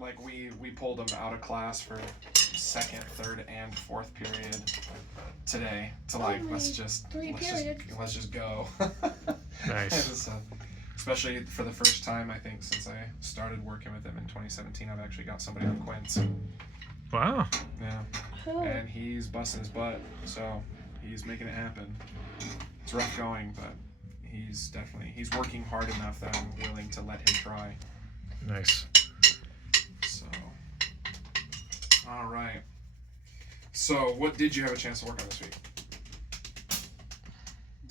Like we pulled him out of class for second, third, and fourth period today to let's just go. Nice. So, especially for the first time, I think, since I started working with him in 2017, I've actually got somebody on quints. Wow. Yeah. And he's busting his butt, so he's making it happen. It's rough going, but he's working hard enough that I'm willing to let him try. Nice. So, all right. So, what did you have a chance to work on this week?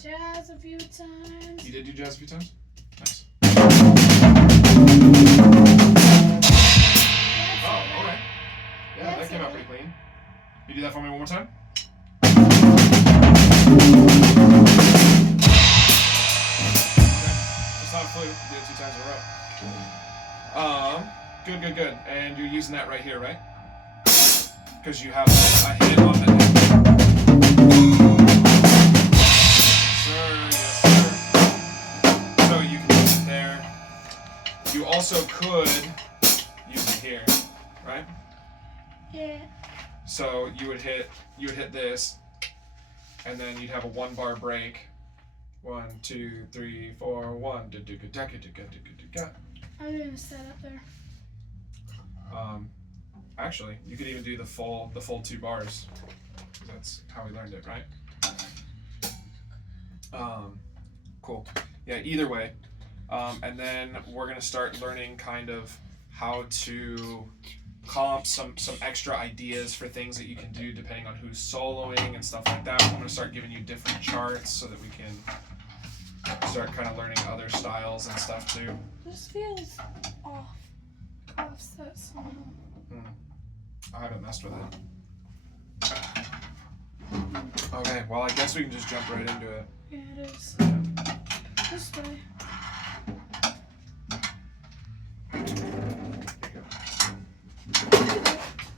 Jazz a few times. You did do jazz a few times? Nice. Oh, okay. Yeah, that came out pretty clean. You do that for me one more time? It's not a fluke. You did it 2 times in a row. Good. And you're using that right here, right? Because you have a hit on that. Yes, sir. So you can use it there. You also could use it here, right? Yeah. So you would hit this, and then you'd have a 1 bar break. 1, 2, 3, 4, 1. I'm doing a setup there. Actually, you could even do the full 2 bars. That's how we learned it, right? Cool. Yeah. Either way, and then we're gonna start learning kind of how to comp some extra ideas for things that you can do depending on who's soloing and stuff like that. I'm gonna start giving you different charts so that we can start kind of learning other styles and stuff too. This feels off. Offset somehow. I haven't messed with it. Okay, well I guess we can just jump right into it. Yeah, it is. This way.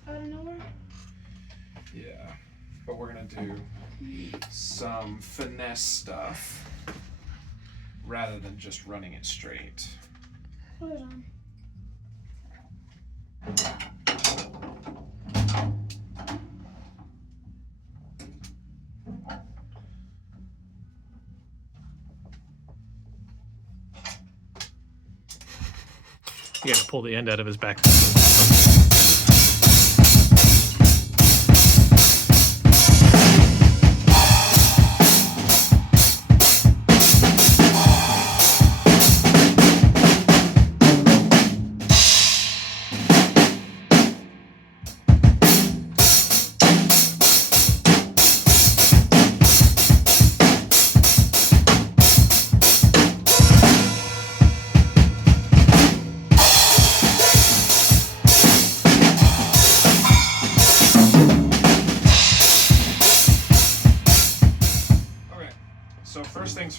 Out of nowhere? Yeah, but we're gonna do some finesse stuff rather than just running it straight. Put it on. You gotta pull the end out of his back.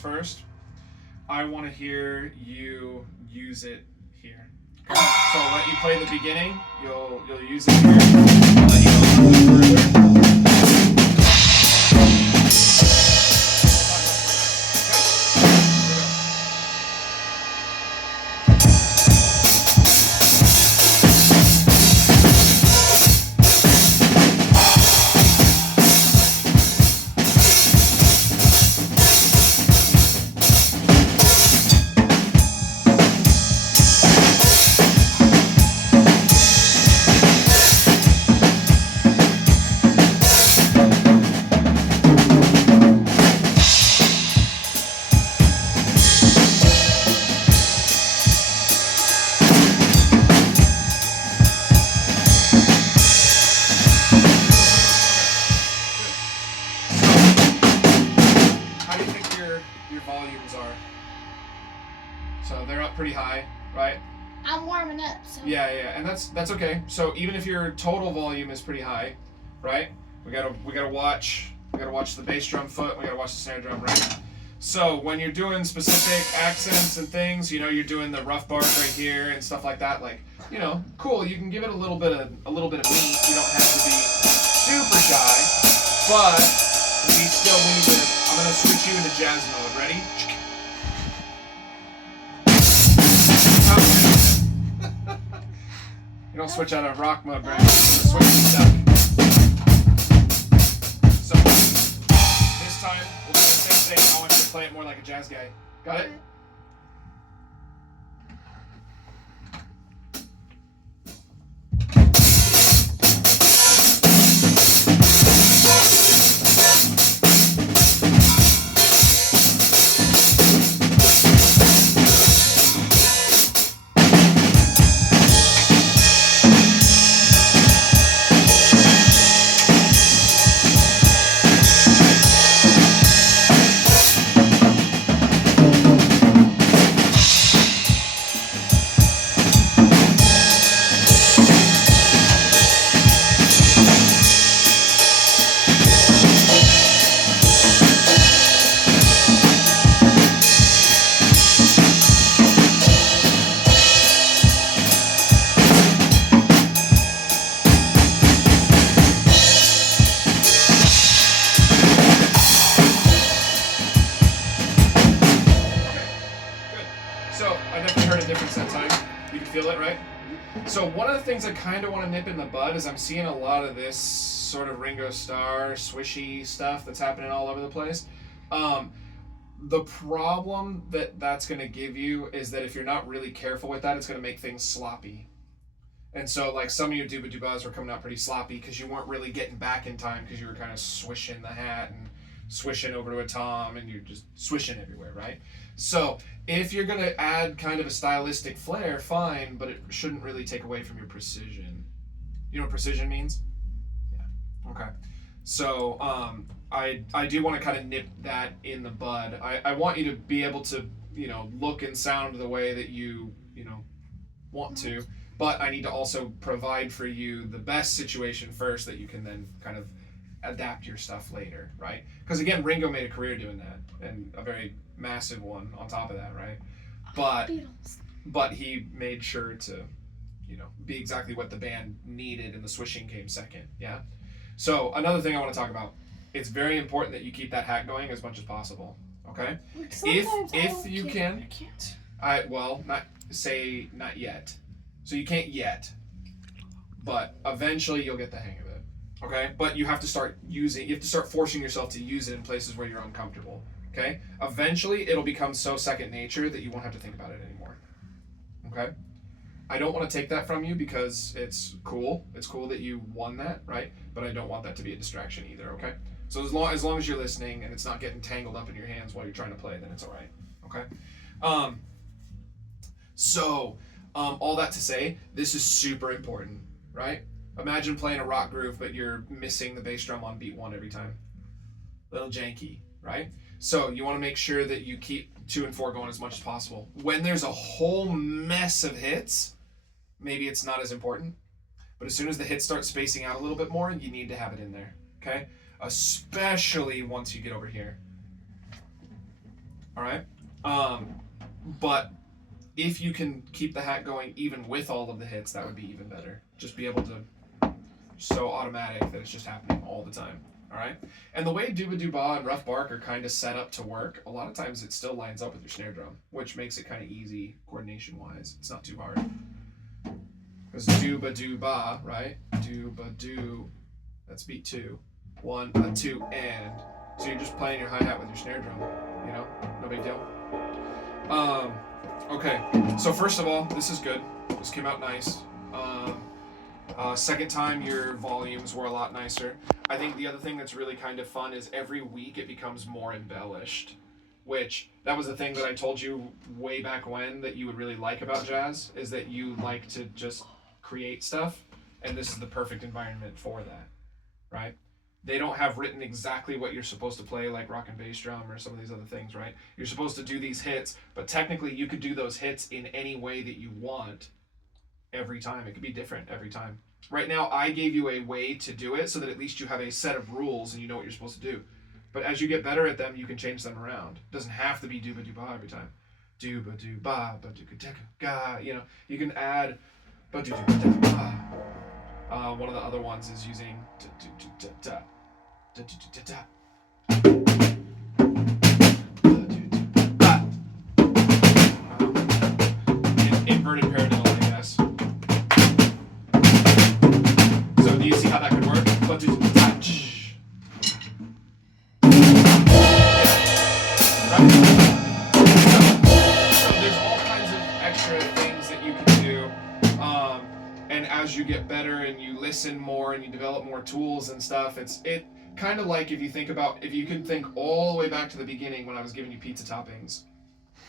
First, I want to hear you use it here. Okay. So I'll let you play the beginning. You'll use it here. I'll let you go a little further. Pretty high, right? I'm warming up. So. Yeah, and that's okay. So even if your total volume is pretty high, right? We gotta watch the bass drum foot. We gotta watch the snare drum, right? So when you're doing specific accents and things, you're doing the rough bars right here and stuff like that. Like, cool. You can give it a little bit of meat. You don't have to be super shy, but we still need to. I'm gonna switch you into jazz mode. Ready? don't switch out of rock mode, Brandon. Switch stuff. So this time we'll do the same thing. I want you to play it more like a jazz guy. Got it? So one of the things I kind of want to nip in the bud is I'm seeing a lot of this sort of Ringo Starr swishy stuff that's happening all over the place. The problem that's going to give you is that if you're not really careful with that, it's going to make things sloppy. And so like some of your Dooba Doobas were coming out pretty sloppy because you weren't really getting back in time because you were kind of swishing the hat and swishing over to a tom and you're just swishing everywhere, right? So if you're going to add kind of a stylistic flair, fine, but it shouldn't really take away from your precision. You know what precision means? Yeah. Okay. So I do want to kind of nip that in the bud. I want you to be able to, look and sound the way that you want to, but I need to also provide for you the best situation first that you can then kind of adapt your stuff later, right? Because again, Ringo made a career doing that, and a very massive one on top of that, right? But he made sure to, be exactly what the band needed, and the swishing came second, yeah? So another thing I want to talk about, it's very important that you keep that hat going as much as possible, okay? If you can, I can't. Not yet. So you can't yet, but eventually you'll get the hang of it, okay? But you have to start forcing yourself to use it in places where you're uncomfortable, okay? Eventually it'll become so second nature that you won't have to think about it anymore, okay? I don't want to take that from you because it's cool. It's cool that you won that, right? But I don't want that to be a distraction either, okay? So as long as you're listening and it's not getting tangled up in your hands while you're trying to play, then it's all right, okay? All that to say, this is super important, right? Imagine playing a rock groove, but you're missing the bass drum on beat 1 every time. A little janky, right? So you want to make sure that you keep 2 and 4 going as much as possible. When there's a whole mess of hits, maybe it's not as important. But as soon as the hits start spacing out a little bit more, you need to have it in there, okay? Especially once you get over here. All right? But if you can keep the hat going even with all of the hits, that would be even better. Just be able to, so automatic that it's just happening all the time. All right? And the way Dooba Dooba and Rough Bark are kind of set up to work, a lot of times it still lines up with your snare drum, which makes it kind of easy coordination-wise. It's not too hard. Because Dooba Dooba, right? Dooba Doo, that's beat 2. 1, 2, and. So you're just playing your hi-hat with your snare drum, no big deal. Okay, so first of all, this is good. This came out nice. Second time, your volumes were a lot nicer. I think the other thing that's really kind of fun is every week it becomes more embellished, which that was the thing that I told you way back when that you would really like about jazz, is that you like to just create stuff, and this is the perfect environment for that, right? They don't have written exactly what you're supposed to play, like rock and bass drum or some of these other things, right? You're supposed to do these hits, but technically you could do those hits in any way that you want every time. It could be different every time. Right now, I gave you a way to do it so that at least you have a set of rules and you know what you're supposed to do. But as you get better at them, you can change them around. It doesn't have to be dooba dooba every time. Dooba dooba, ba dooka deka ga. You can add ba dooba deka ba. One of the other ones is using da da da da da. Inverted paradiddle, I guess. And as you get better and you listen more and you develop more tools and stuff, it kind of like if you can think all the way back to the beginning when I was giving you pizza toppings,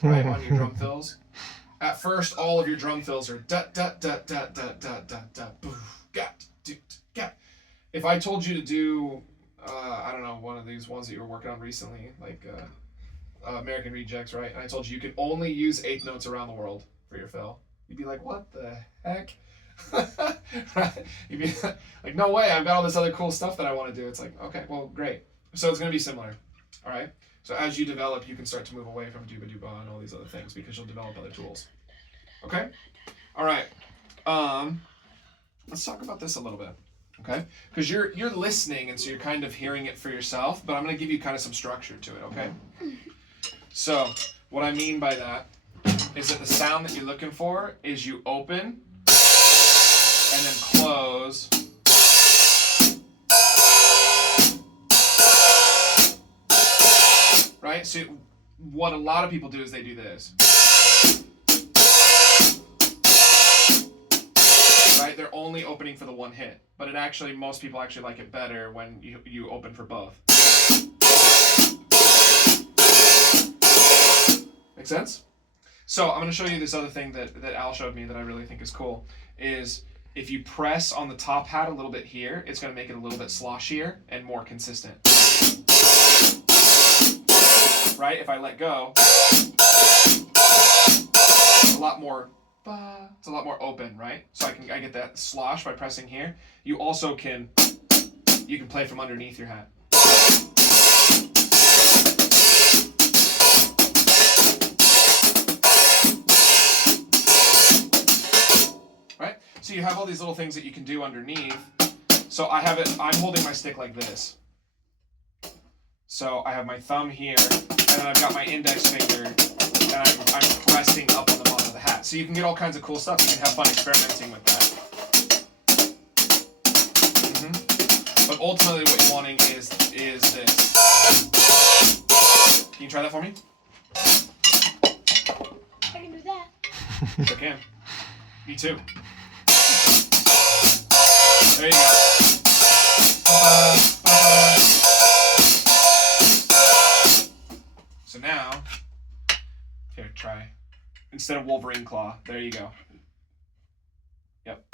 right, on your drum fills. At first, all of your drum fills are da da da da da da da da boo gat do gat. If I told you to do, I don't know, one of these ones that you were working on recently, like American Rejects, right? And I told you could only use 8th notes around the world for your fill, you'd be like, what the heck? Right? You'd be like, no way, I've got all this other cool stuff that I want to do. It's like, okay, well, great. So it's going to be similar, all right? So as you develop, you can start to move away from dooba-dooba and all these other things because you'll develop other tools. Okay? All right. Let's talk about this a little bit, okay? Because you're listening, and so you're kind of hearing it for yourself, but I'm going to give you kind of some structure to it, okay? So what I mean by that is that the sound that you're looking for is you open and then close. Right? So what a lot of people do is they do this. Right? They're only opening for the one hit. But it actually, most people actually like it better when you open for both. Make sense? So I'm going to show you this other thing that Al showed me that I really think is cool. Is if you press on the top hat a little bit here, it's going to make it a little bit sloshier and more consistent. Right? If I let go, it's a lot more open, right? So I get that slosh by pressing here. You also can play from underneath your hat. Right? So you have all these little things that you can do underneath. So I'm holding my stick like this. So I have my thumb here, and then I've got my index finger, and I'm pressing up on the bottom of the hat. So you can get all kinds of cool stuff. You can have fun experimenting with that. But ultimately what you're wanting is this. Can you try that for me? I can do that. Sure can. Me too. There you go. So now, here, try. Instead of Wolverine Claw, there you go. Yep.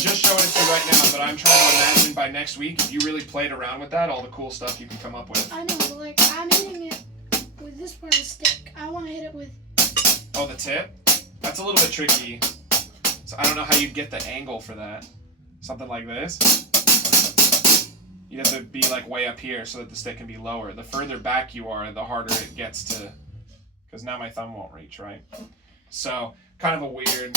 Just showing it to you right now, but I'm trying to imagine by next week, if you really played around with that, all the cool stuff you can come up with. I know, but like, I'm hitting it with this part of the stick. I want to hit it with... Oh, the tip? That's a little bit tricky. So I don't know how you'd get the angle for that. Something like this. You'd have to be like way up here so that the stick can be lower. The further back you are, the harder it gets to... Because now my thumb won't reach, right? So, kind of a weird...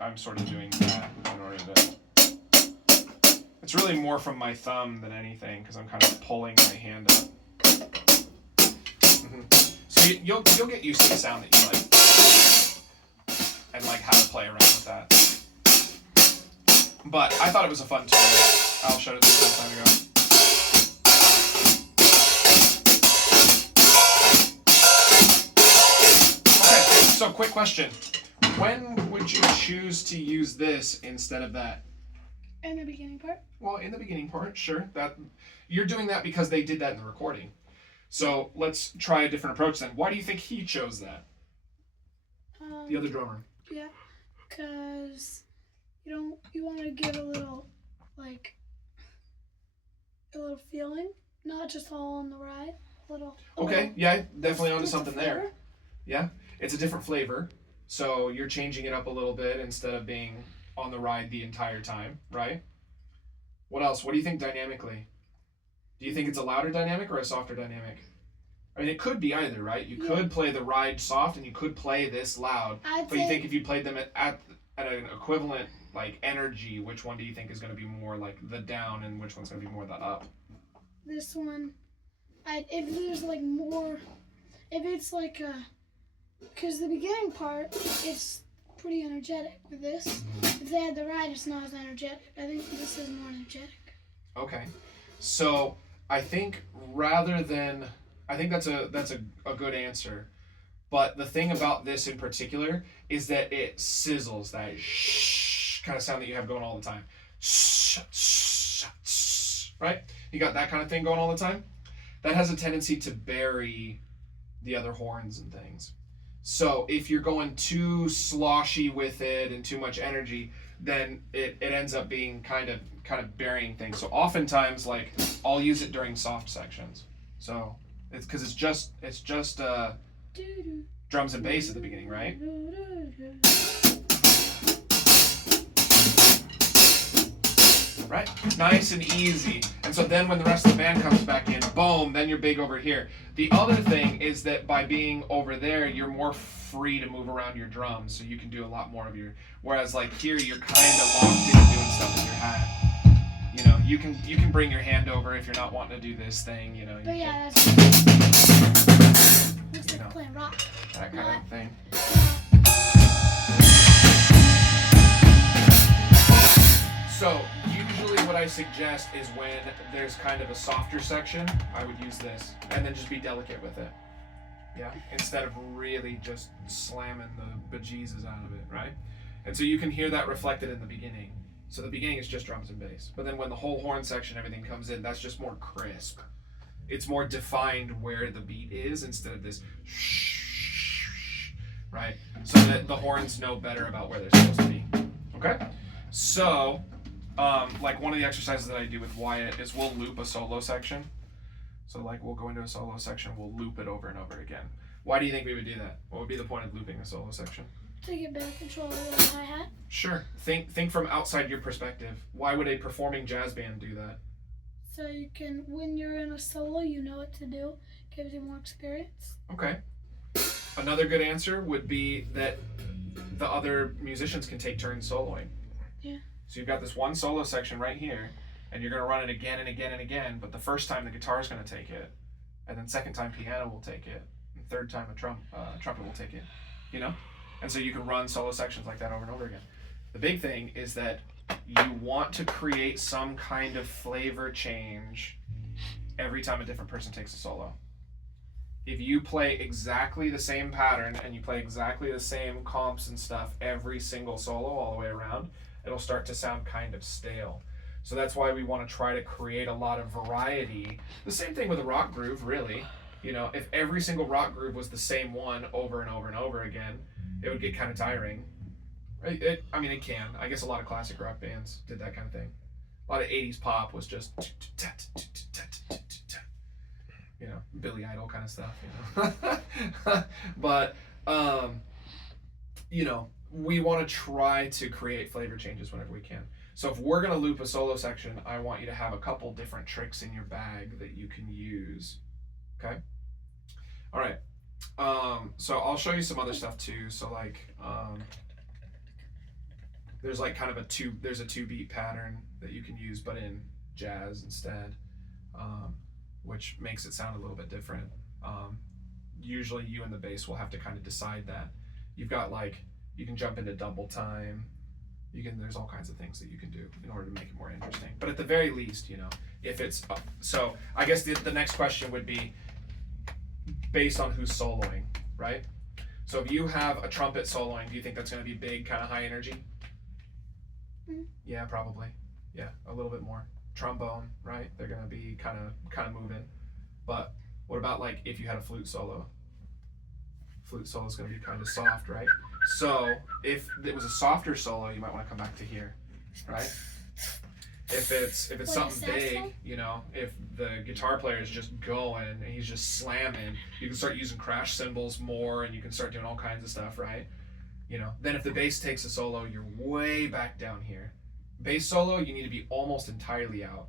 I'm sort of doing that in order to... It's really more from my thumb than anything because I'm kind of pulling my hand up. So you'll get used to the sound that you like and like how to play around with that. But I thought it was a fun tool. Al showed it to me a long time ago. Okay, so quick question. When would you choose to use this instead of that? In the beginning part? Well, in the beginning part, sure. That you're doing that because they did that in the recording. So let's try a different approach then. Why do you think he chose that? The other drummer. Yeah, because you want to give a little feeling, not just all on the ride. A little. Okay, yeah, definitely onto something there. Yeah, it's a different flavor, so you're changing it up a little bit instead of being on the ride the entire time, right? What else? What do you think dynamically? Do you think it's a louder dynamic or a softer dynamic? I mean, it could be either, right? You could play the ride soft and you could play this loud. But you think if you played them at an equivalent like energy, which one do you think is going to be more like the down and which one's going to be more the up? This one, if there's like more, if it's like because the beginning part, it's pretty energetic. With this, if they had the ride, it's not as energetic. I think this is more energetic. Okay, so I think I think that's a good answer. But the thing about this in particular is that it sizzles, that shh kind of sound that you have going all the time. Shh, shh, shh, right? You got that kind of thing going all the time? That has a tendency to bury the other horns and things. So if you're going too sloshy with it and too much energy, then it ends up being kind of burying things. So oftentimes, like, I'll use it during soft sections. So it's because it's just drums and bass at the beginning, right? Right? Nice and easy. And so then when the rest of the band comes back in, boom, then you're big over here. The other thing is that by being over there, you're more free to move around your drums, so you can do a lot more of whereas like here, you're kind of locked in doing stuff with your hand. You know, you can bring your hand over if you're not wanting to do this thing, you know. But yeah, that's looks like playing rock. That kind of thing. So usually what I suggest is when there's kind of a softer section, I would use this and then just be delicate with it. Yeah, instead of really just slamming the bejesus out of it, right? And so you can hear that reflected in the beginning. So the beginning is just drums and bass. But then when the whole horn section, everything comes in, that's just more crisp. It's more defined where the beat is instead of this shh, right? So that the horns know better about where they're supposed to be. Okay? So, like one of the exercises that I do with Wyatt is we'll loop a solo section. So like we'll go into a solo section, we'll loop it over and over again. Why do you think we would do that? What would be the point of looping a solo section? To get better control of the hi-hat. Sure. Think from outside your perspective. Why would a performing jazz band do that? So you can, when you're in a solo, you know what to do. Gives you more experience. Okay. Another good answer would be that the other musicians can take turns soloing. Yeah. So you've got this one solo section right here, and you're going to run it again and again and again, but the first time the guitar is going to take it, and then second time piano will take it, and third time a trumpet will take it, you know? And so you can run solo sections like that over and over again. The big thing is that you want to create some kind of flavor change every time a different person takes a solo. If you play exactly the same pattern and you play exactly the same comps and stuff every single solo all the way around, it'll start to sound kind of stale. So that's why we want to try to create a lot of variety. The same thing with a rock groove, really. You know, if every single rock groove was the same one over and over and over again, it would get kind of tiring. I mean, it can. I guess a lot of classic rock bands did that kind of thing. A lot of 80s pop was just, you know, Billy Idol kind of stuff, you know. But, you know, we want to try to create flavor changes whenever we can. So if we're going to loop a solo section, I want you to have a couple different tricks in your bag that you can use. Okay? All right. So I'll show you some other stuff too. So like, there's like kind of there's a 2-beat pattern that you can use, but in jazz instead, which makes it sound a little bit different. Usually you and the bass will have to kind of decide that. You've got like, you can jump into double time. There's all kinds of things that you can do in order to make it more interesting. But at the very least, you know, if it's, so I guess the next question would be based on who's soloing, right? So if you have a trumpet soloing, do you think that's going to be big, kind of high energy? Mm-hmm. Yeah, probably. Yeah, a little bit more. Trombone, right? They're going to be kind of moving. But what about like if you had a flute solo? Flute solo is going to be kind of soft, right? So if it was a softer solo, you might want to come back to here, right? If it's Like a something big, saxophone? you know, if the guitar player is just going and he's just slamming, you can start using crash cymbals more, and you can start doing all kinds of stuff, right? You know, then if the bass takes a solo, you're way back down here. Bass solo, you need to be almost entirely out,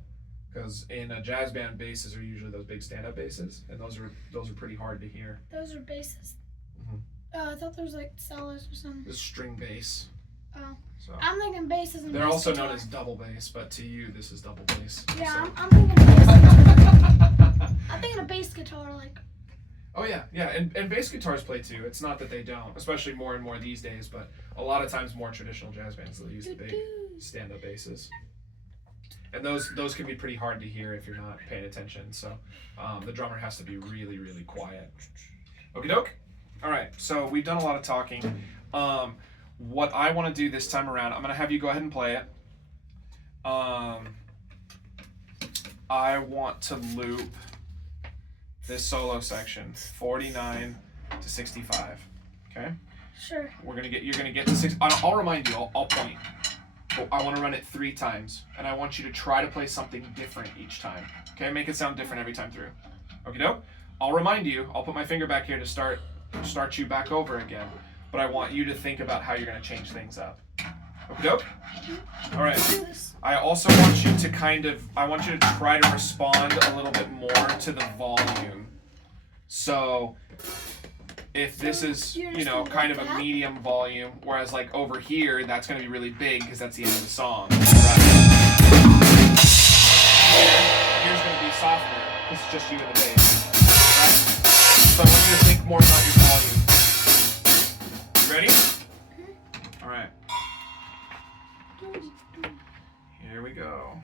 because in a jazz band, basses are usually those big stand-up basses, and those are pretty hard to hear. Those are basses. Mhm. Oh, I thought there was like cellos or something. This is string bass. Oh. So I'm thinking basses and they're bass also guitar. known as double bass, but to you, this is double bass. Yeah, so. I'm thinking bass guitar. I'm thinking a bass guitar, like. Oh yeah, and bass guitars play too. It's not that they don't, especially more and more these days. But a lot of times, more traditional jazz bands they'll use the big stand-up basses, and those can be pretty hard to hear if you're not paying attention. So the drummer has to be really really quiet. Okie doke. All right, so we've done a lot of talking. What I want to do this time around, I'm gonna have you go ahead and play it. I want to loop this solo section 49 to 65. Okay, Sure. you're gonna get to 6. I'll remind you. I'll point. But I want to run it 3 times, and I want you to try to play something different each time. Okay, make it sound different every time through. Okay, doke. I'll remind you. I'll put my finger back here to start you back over again. But I want you to think about how you're gonna change things up. Okay, doke. All right. Do this. I also want you to try to respond a little bit more to the volume. So if this is, You're you just know, gonna kind like of a that? medium volume, whereas like over here, that's going to be really big because that's the end of the song. Right? Here's going to be softer because it's just you and the bass. Right? So I want you to think more about your volume. You ready? All right. Here we go.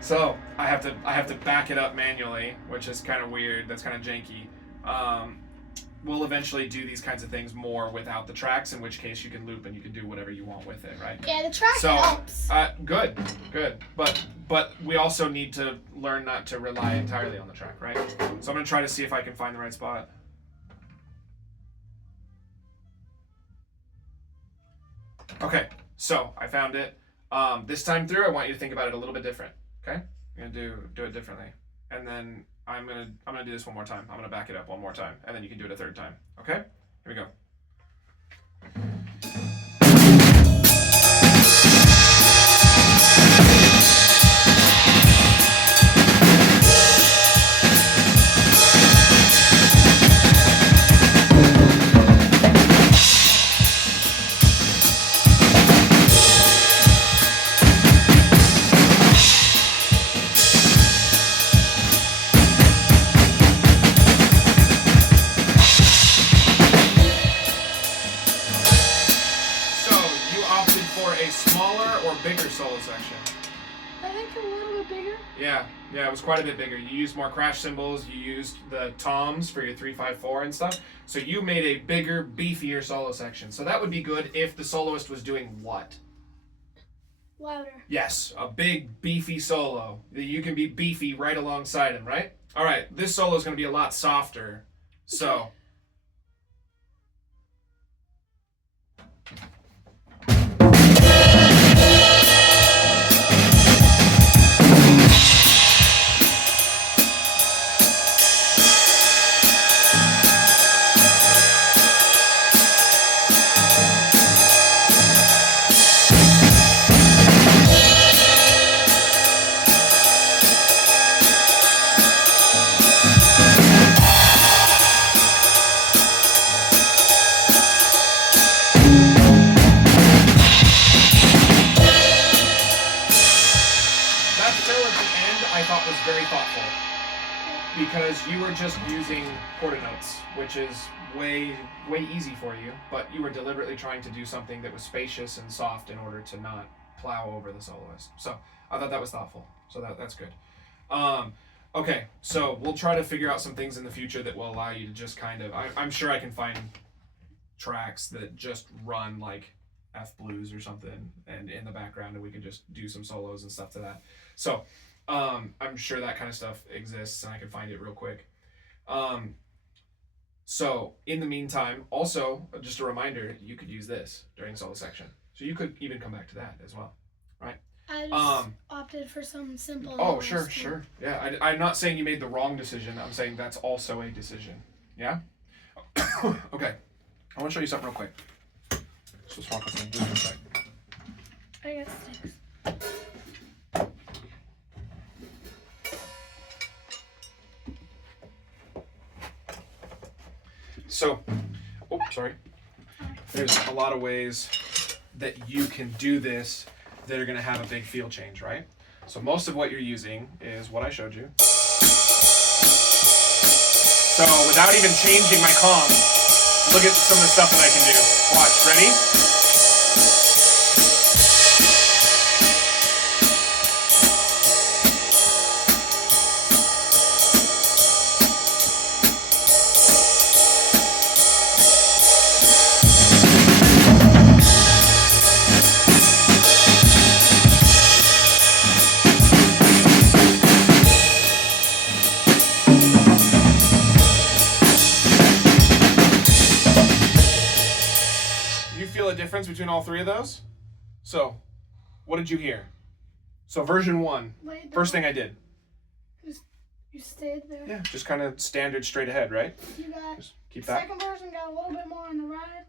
So I have to back it up manually, which is kind of weird. That's kind of janky. We'll eventually do these kinds of things more without the tracks, in which case you can loop and you can do whatever you want with it, right? Yeah, the track So, helps. good. But we also need to learn not to rely entirely on the track, right? So I'm gonna try to see if I can find the right spot. Okay, so I found it. This time through, I want you to think about it a little bit different. Okay, I'm gonna do it differently, and then I'm gonna do this one more time. I'm gonna back it up one more time, and then you can do it a third time. Okay, here we go. for a smaller or bigger solo section? I think a little bit bigger. Yeah, it was quite a bit bigger. You used more crash cymbals, you used the toms for your 3-5-4 and stuff. So you made a bigger, beefier solo section. So that would be good if the soloist was doing what? Louder. Yes, a big, beefy solo. You can be beefy right alongside him, right? All right, this solo is going to be a lot softer. So... because you were just using quarter notes, which is way easy for you, but you were deliberately trying to do something that was spacious and soft in order to not plow over the soloist. So I thought that was thoughtful. So that's good. Okay, so we'll try to figure out some things in the future that will allow you to just kind of, I'm sure I can find tracks that just run like F blues or something and in the background, and we can just do some solos and stuff to that. So I'm sure that kind of stuff exists and I can find it real quick. So in the meantime, also just a reminder, you could use this during solo section. So you could even come back to that as well, right? I just opted for something simple. Oh, sure. Yeah, I'm not saying you made the wrong decision. I'm saying that's also a decision. Yeah? Okay. I want to show you something real quick. So swap with some blue for a sec. I got sticks. So, sorry. There's a lot of ways that you can do this that are going to have a big feel change, right? So most of what you're using is what I showed you. So without even changing my comp, look at some of the stuff that I can do. Watch, ready? Difference between all three of those? So, what did you hear? So version 1, first thing I did. You stayed there? Yeah, just kind of standard straight ahead, right? You got, just keep that. Second version got a little bit more on the ride.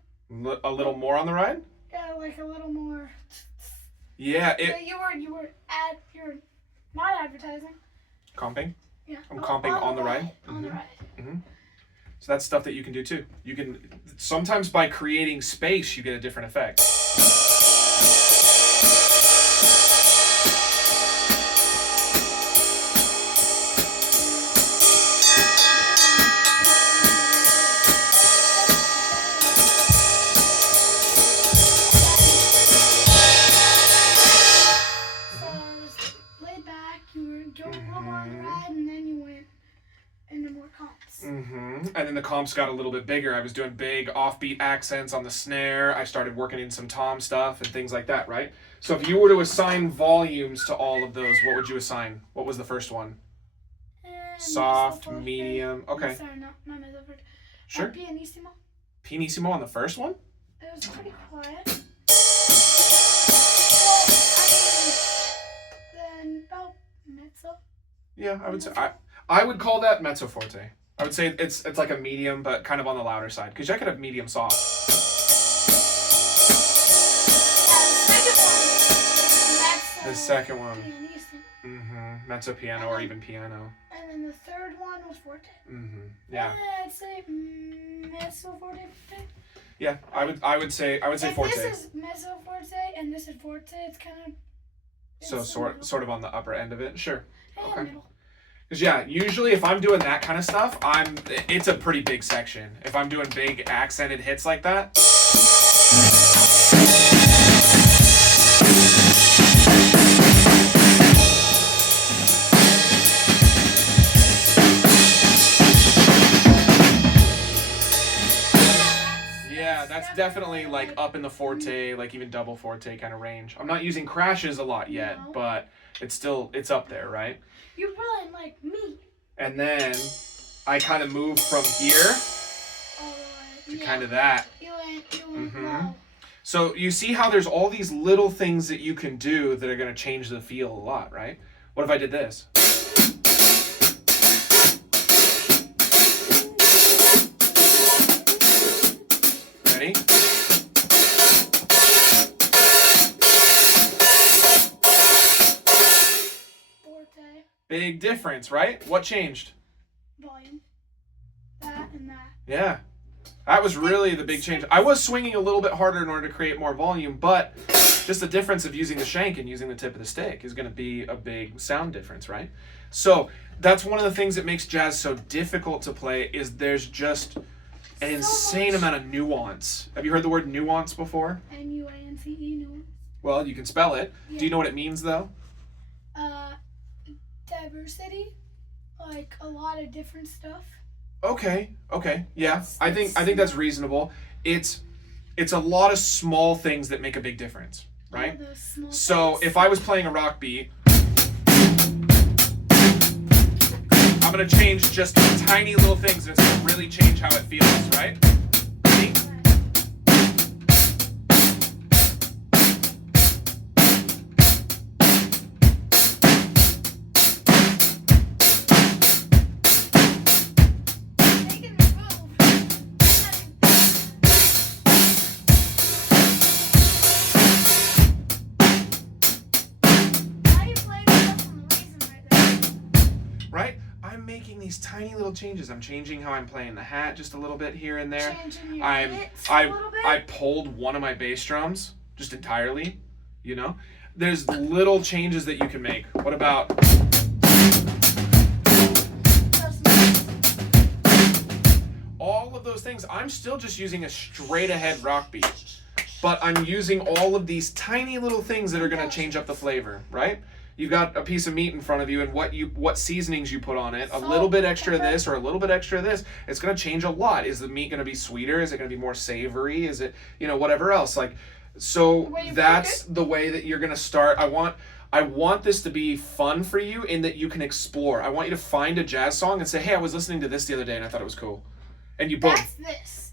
A little more on the ride? Yeah, like a little more. Yeah, you're not advertising. Comping? Yeah. I'm comping on the ride. On the ride. Mm-hmm. So that's stuff that you can do too. You can, sometimes by creating space, you get a different effect. So laid back, you were doing a little more on the ride, and then you went into more comps. And then the comps got a little bit bigger. I was doing big offbeat accents on the snare. I started working in some tom stuff and things like that, right? So if you were to assign volumes to all of those, what would you assign? What was the first one? Soft, medium. Okay. Sorry, not mezzo forte. Sure. Pianissimo. Pianissimo on the first one? It was pretty quiet. Then about mezzo. Yeah, I would say I would call that mezzo forte. I would say it's like a medium, but kind of on the louder side, because I could have medium soft. The second one, Mm-hmm. Mezzo piano or even piano. And then the third one was forte. Mm-hmm. Yeah. I'd say mezzo forte. Yeah, I would say forte. This is mezzo forte and this is forte. It's kind of. So sort of on the upper end of it. Sure. Okay. Middle. Because yeah, usually if I'm doing that kind of stuff, it's a pretty big section. If I'm doing big accented hits like that. definitely like up in the forte, like even double forte kind of range. I'm not using crashes a lot yet, No. but it's up there, right? You're playing like me. And then I kind of move from here to kind of that. You went Mhm. low. So you see how there's all these little things that you can do that are going to change the feel a lot, right? What if I did this? Ready? Forte. Big difference, right? What changed? Volume. That and that. Yeah. That was really the big change. I was swinging a little bit harder in order to create more volume, but just the difference of using the shank and using the tip of the stick is going to be a big sound difference, right? So that's one of the things that makes jazz so difficult to play is there's just an insane amount of nuance. Have you heard the word nuance before? Nuance. Well, you can spell it. Do you Yeah. know what it means, though? Diversity. Like a lot of different stuff. Okay. Yeah. It's- I think that's reasonable. It's a lot of small things that make a big difference, right? All those small So things. if I was playing a rock beat, I'm gonna change just tiny little things and it's gonna really change how it feels, right? See? Make it move. Now you're playing with some reason right there. Right? I'm making these tiny little changes. I'm changing how I'm playing the hat just a little bit here and there. Changing your hits a little bit. I pulled one of my bass drums just entirely, you know? There's little changes that you can make. What about all of those things? I'm still just using a straight ahead rock beat. But I'm using all of these tiny little things that are going to change up the flavor, right? You've got a piece of meat in front of you and what seasonings you put on it, a little bit extra of this or a little bit extra of this, it's going to change a lot. Is the meat going to be sweeter? Is it going to be more savory? Is it, whatever else? Like, so way you that's the way that you're going to start. I want this to be fun for you in that you can explore. I want you to find a jazz song and say, hey, I was listening to this the other day and I thought it was cool. And you boom. That's this.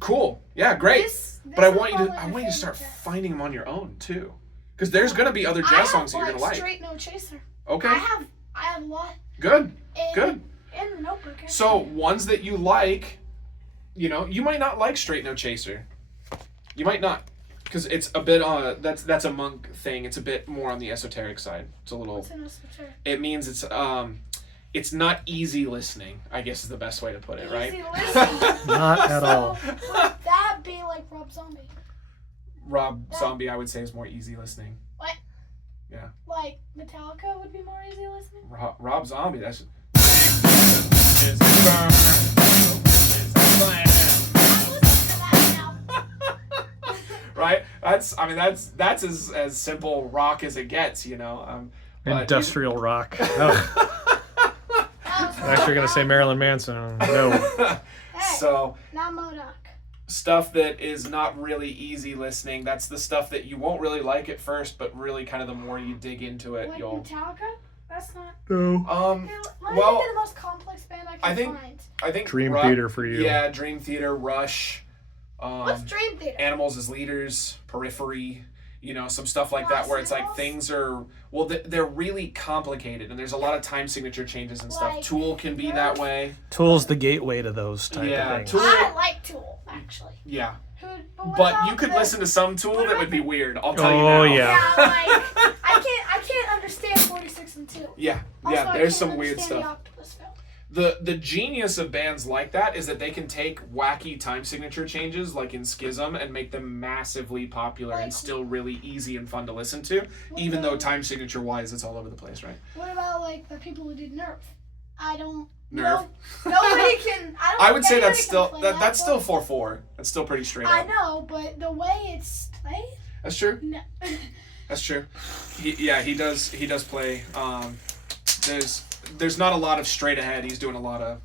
Cool. Yeah, great. This But I will want you fall to under start favorite jazz. finding them on your own too. Because there's going to be other jazz songs that you're going to like. Straight No Chaser. Okay. I have a lot Good. in, Good. in the notebook. actually. So ones that you like, you might not like Straight No Chaser. You might not. Because it's a bit that's a monk thing. It's a bit more on the esoteric side. It's a little What's an esoteric? it means it's not easy listening, I guess is the best way to put it, right? Easy listening. Not at all. So, would that be like Rob Zombie? Rob Zombie, I would say, is more easy listening. Like Metallica would be more easy listening? Rob Zombie, that's I'm listening to that now. right. That's as simple rock as it gets, but Industrial rock. Oh, I'm actually gonna say Marilyn Manson. No. Hey, So not MODOK. stuff that is not really easy listening, that's the stuff that you won't really like at first, but really kind of the more you dig into it, Like you'll Metallica? That's not. No. Let Well, me get the most complex band I can find. I think Dream rock- Theater for you. Yeah, Dream Theater, Rush, What's Dream Theater? Animals as Leaders, Periphery, some stuff like that where it's like Glass things are, well, they're really complicated and there's a lot of time signature changes and stuff. Like Tool can be that way. Tool's the gateway to those type Yeah, of things. Tool- I like Tool, actually. Yeah. What But about you could the- listen to some Tool what that would about be the- weird. I'll tell you Oh, now. yeah. Yeah, like I can't understand 46 and 2. Yeah, Also, I there's can't some weird understand stuff. The Octopus film. The genius of bands like that is that they can take wacky time signature changes like in Schism and make them massively popular and Like- still really easy and fun to listen to, even though time signature wise it's all over the place, right? What about like the people who did Nerf? I don't. Nerf? Nobody can. I don't. I would say anybody that's can still play that's still but 4/4. That's still pretty straight I up. know, but the way it's played. That's true. No. That's true. He does play. There's not a lot of straight ahead. He's doing a lot of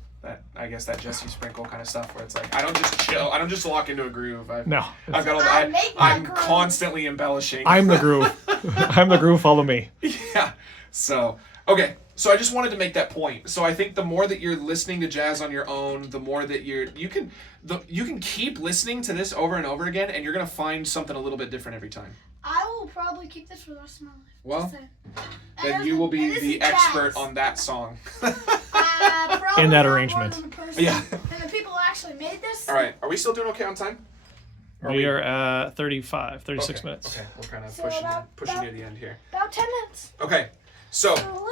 I guess that Jesse Sprinkle kind of stuff where it's like I don't just chill. I don't just lock into a groove. I've No, got all I that. make my I'm groove. constantly embellishing. I'm the groove. I'm the groove. Follow me. Yeah. So, okay. So I just wanted to make that point. So I think the more that you're listening to jazz on your own, the more that you can keep listening to this over and over again, and you're gonna find something a little bit different every time. I will probably keep this for the rest of my life. Well, Just saying. then And you will and be this the is jazz. expert on that song. Probably In that not more arrangement. than the person- Yeah. And the people who actually made this. All right. Are we still doing okay on time? We are at 36 okay. minutes. Okay. We're kind of So pushing about- near the end here. About 10 minutes. Okay. So So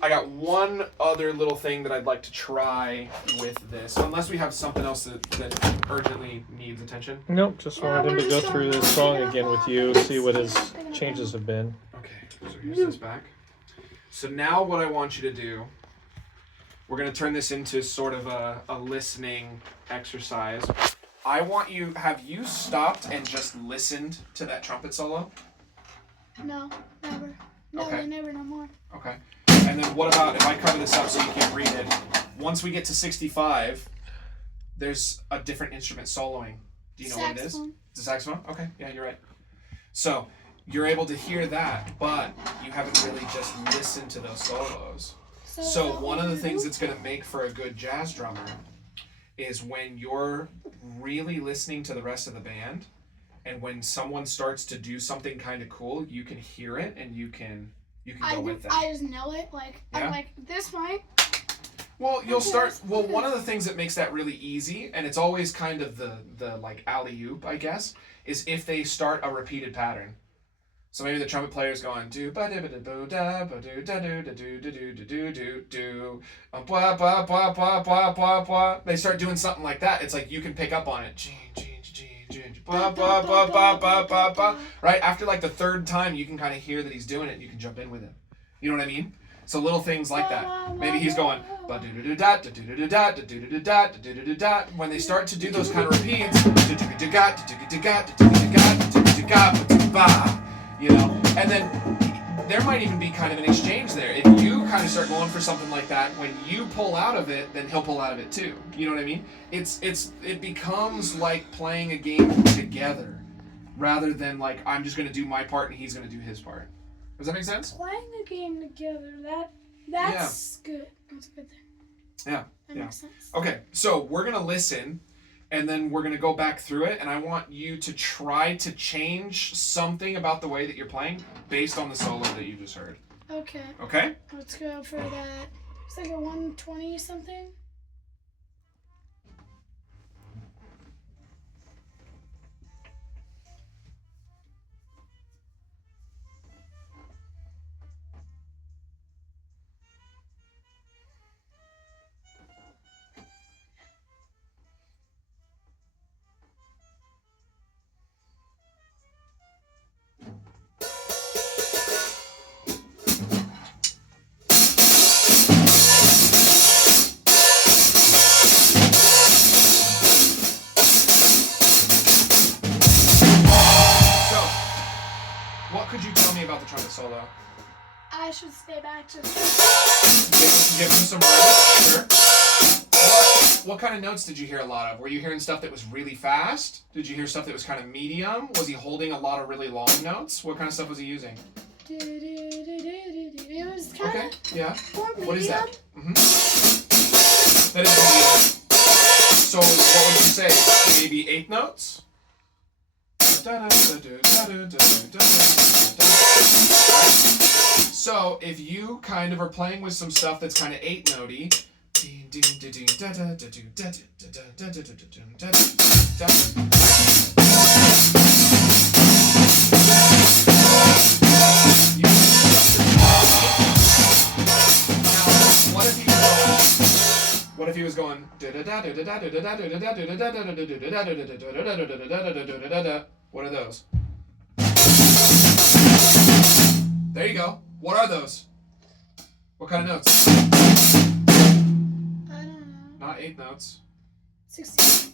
I got one other little thing that I'd like to try with this, unless we have something else that urgently needs attention. Nope, just wanted him to go through this song again with you, see what his changes have been. Okay, so here's this back. So now what I want you to do, we're going to turn this into sort of a listening exercise. Have you stopped and just listened to that trumpet solo? No, never. Okay. Never, no more. Okay. And then what about if I cover this up so you can't read it? Once we get to 65, there's a different instrument soloing. Do you know what it is? Saxophone. It's a saxophone? Okay, yeah, you're right. So you're able to hear that, but you haven't really just listened to those solos. So one of the things that's going to make for a good jazz drummer is when you're really listening to the rest of the band, and when someone starts to do something kind of cool, you can hear it and you can go with them. I just know it. Like, Yeah? I'm like, this might. Well, you'll Okay, start. Well, okay. one of the things that makes that really easy, and it's always kind of the like alley oop, I guess, is if they start a repeated pattern. So maybe the trumpet player's going do ba da ba da bo da ba do da do da do da do da do do do blah blah blah blah blah blah blah. They start doing something like that. It's like you can pick up on it. Blah blah blah blah blah blah blah. Right after like the third time, you can kind of hear that he's doing it. And you can jump in with him. You know what I mean? So little things like that. Maybe he's going ba do do do da do do do da do do do da do do do da. When they start to do those kind of repeats, you know, and then there might even be kind of an exchange there. If you kind of start going for something like that, when you pull out of it, then he'll pull out of it too. You know what I mean? It becomes like playing a game together, rather than like I'm just gonna do my part and he's gonna do his part. Does that make sense? Playing a game together, that's good. That's a good thing. Yeah. That Yeah. makes sense. Okay, so we're gonna listen, and then we're gonna go back through it, and I want you to try to change something about the way that you're playing based on the solo that you just heard. Okay, Okay? let's go for that. It's like a 120 something. So, what could you tell me about the trumpet solo? I should stay back to. Give him some room. Sure. What kind of notes did you hear a lot of? Were you hearing stuff that was really fast? Did you hear stuff that was kind of medium? Was he holding a lot of really long notes? What kind of stuff was he using? It was kind Okay, yeah. of more medium. What is that? That is medium. So what would you say? Maybe 8 notes? So if you kind of are playing with some stuff that's kind of 8-notey, what if he was going? What are those? There you go. What are those? What kind of notes? I don't know. Not 8 notes. 16.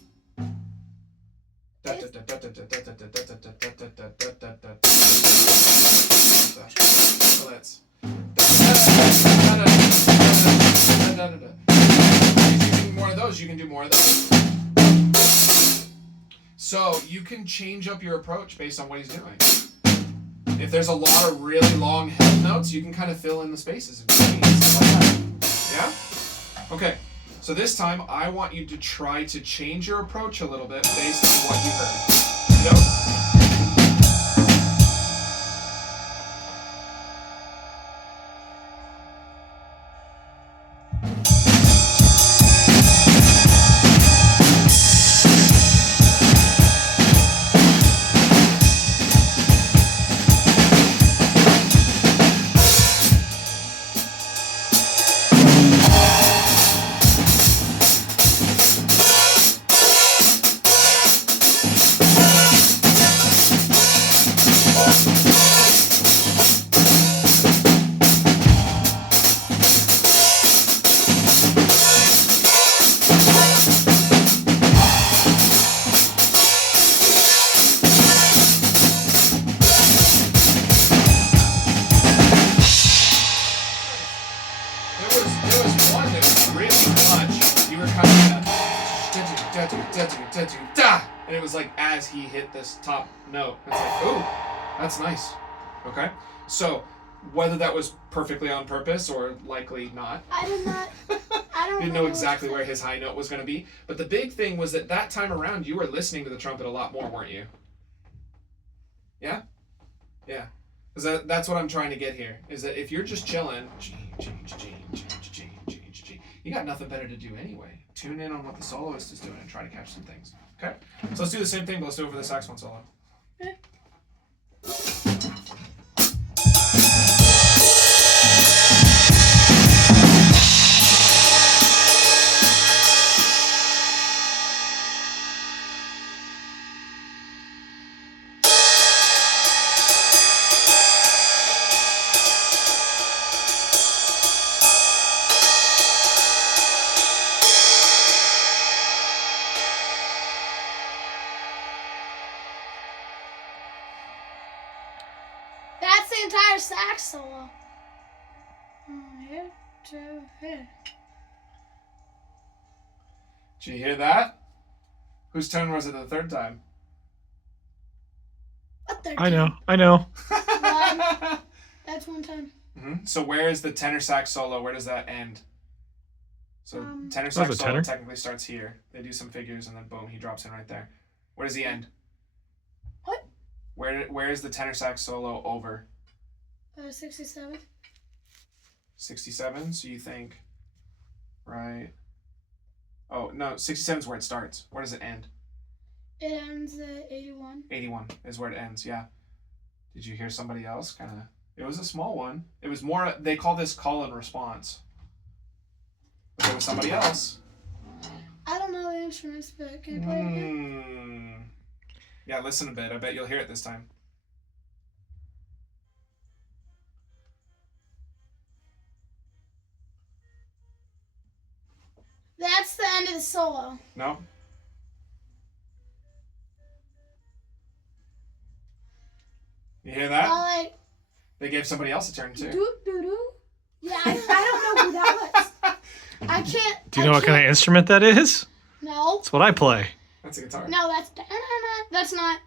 So you can change up your approach based on what he's doing. If there's a lot of really long head notes, you can kind of fill in the spaces in between, stuff like that. Yeah? Okay. So this time, I want you to try to change your approach a little bit based on what you heard. Yep. There was one that was really clutch. You were kind of and it was like as he hit this top note. It's like, ooh, that's nice. Okay? So whether that was perfectly on purpose or likely not. I did not. I don't didn't know exactly where his high note was going to be. But the big thing was that time around, you were listening to the trumpet a lot more, weren't you? Yeah? Yeah. Because that's what I'm trying to get here, is that if you're just chilling, you got nothing better to do anyway. Tune in on what the soloist is doing and try to catch some things. Okay? So let's do the same thing, but let's do it for the saxophone solo. Okay. That's the entire sax solo. From here to here. Did you hear that? Whose turn was it the third time? What third I know. One. That's one time. So where is the tenor sax solo? Where does that end? So tenor That was sax a solo tenor? technically starts here. They do some figures and then boom, he drops in right there. Where does he end? What? Where is the tenor sax solo over? 67. 67. So you think, right? Oh no, 67 is where it starts. Where does it end? It ends at 81. 81 is where it ends. Yeah. Did you hear somebody else? Kind of. It was a small one. It was more. They call this call and response. But there was somebody else. I don't know the instruments, but can you play it again? Yeah, listen a bit. I bet you'll hear it this time. That's the end of the solo. No? You hear that? Like, They gave somebody else a turn too. doo doo doo. Yeah, I don't know who that was. I can't. Do you know what kind of instrument that is? No. That's what I play. That's a guitar. No, that's not.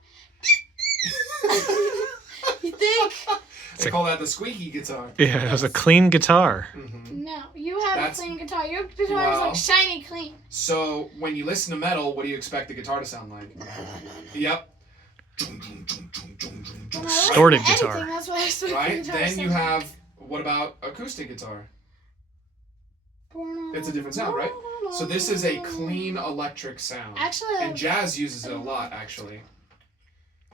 You think? They call that the squeaky guitar. Yeah, it was a clean guitar. No, you have That's- a clean guitar. Your guitar is Well- like shiny clean. So when you listen to metal, what do you expect the guitar to sound like? Yep. When I listen Distorted to guitar. anything, that's what I expect the Right? guitar to Then you sound have, what about acoustic guitar? like. It's a different sound, right? So this is a clean electric sound. Actually, And jazz uses it a lot, actually.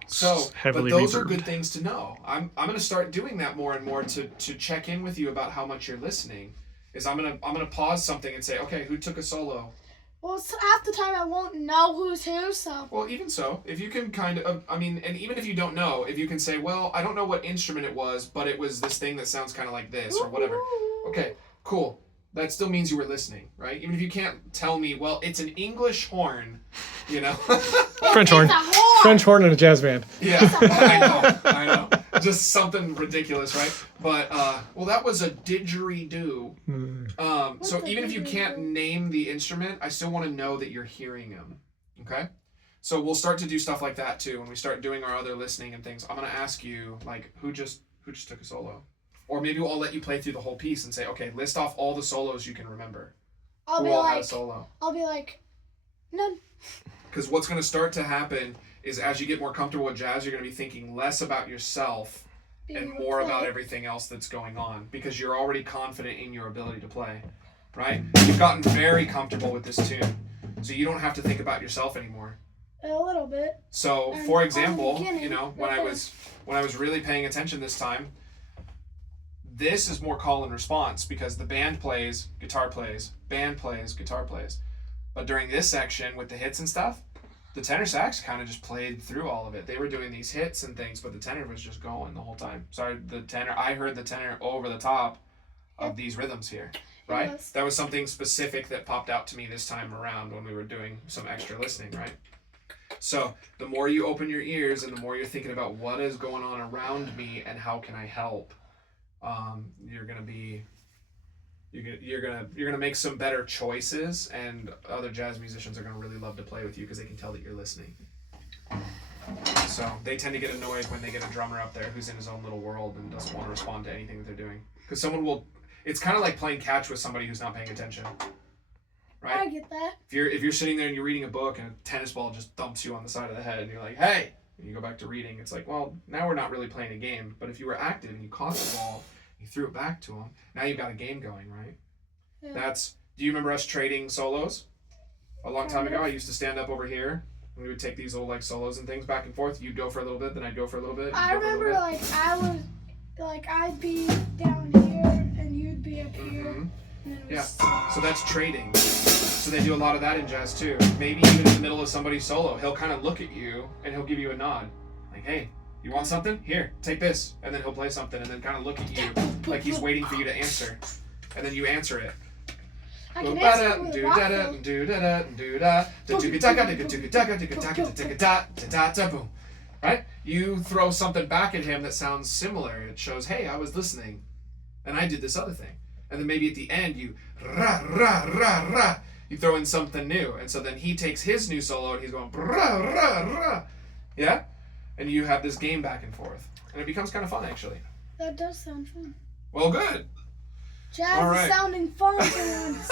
So, Heavily but those are reverbed. good things to know. I'm going to start doing that more and more to check in with you about how much you're listening. Is I'm gonna pause something and say, okay, who took a solo? well, so half the time I won't know who's who, so. Well, even so, if you can kind of, I mean, and even if you don't know, if you can say, well, I don't know what instrument it was, but it was this thing that sounds kind of like this or whatever. Okay, cool. That still means you were listening, right? Even if you can't tell me, well, it's an English horn, you know? French horn. It's a horn. French horn and a jazz band. Yeah, I know. Just something ridiculous, right? But, well, that was a didgeridoo. So a even if you can't didgeridoo? name the instrument, I still want to know that you're hearing them, okay? So we'll start to do stuff like that too. When we start doing our other listening and things, I'm gonna ask you like who just took a solo, or maybe I'll let you play through the whole piece and say, okay, list off all the solos you can remember. I'll Who be all had a like, solo? None. Because what's gonna start to happen is as you get more comfortable with jazz, you're gonna be thinking less about yourself and more about everything else that's going on because you're already confident in your ability to play, right? You've gotten very comfortable with this tune, so you don't have to think about yourself anymore. A little bit. So, And for on the example, beginning, you know, when right I was really paying attention this time, this is more call and response because the band plays, guitar plays, band plays, guitar plays. But during this section with the hits and stuff, the tenor sax kind of just played through all of it. They were doing these hits and things, but the tenor was just going the whole time. Sorry, I heard the tenor over the top of these rhythms here, right? Yes. That was something specific that popped out to me this time around when we were doing some extra listening, right? So the more you open your ears and the more you're thinking about what is going on around me and how can I help, you're gonna make some better choices, and other jazz musicians are gonna really love to play with you because they can tell that you're listening. So they tend to get annoyed when they get a drummer up there who's in his own little world and doesn't want to respond to anything that they're doing. Because someone will. It's kind of like playing catch with somebody who's not paying attention. Right? I get that. If you're sitting there and you're reading a book and a tennis ball just thumps you on the side of the head and you're like, hey, and you go back to reading, it's like, well, now we're not really playing a game. But if you were active and you caught the ball, you threw it back to him, now you've got a game going, right? Yeah. Do you remember us trading solos? A long time ago, I used to stand up over here and we would take these little like solos and things back and forth. You'd go for a little bit, then I'd go for a little bit. I remember I'd be down here and you'd be up here. Mm-hmm. And it Yeah. was, So that's trading. So they do a lot of that in jazz too. Maybe even in the middle of somebody's solo, he'll kind of look at you and he'll give you a nod. Like, hey, you want something? Here, take this. And then he'll play something and then kind of look at you like he's waiting for you to answer. And then you answer it. I can answer with a rock, Right? You throw something back at him that sounds similar. It shows, hey, I was listening. And I did this other thing. And then maybe at the end you ra ra ra ra. You throw in something new. And so then he takes his new solo and he's going ra ra ra. Yeah? And you have this game back and forth. And it becomes kind of fun actually. That does sound fun. Well, good. Jazz All is right. sounding fun for once.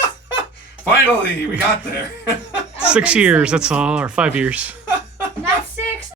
Finally, we got there. 6 years, that's all, or 5 years. Not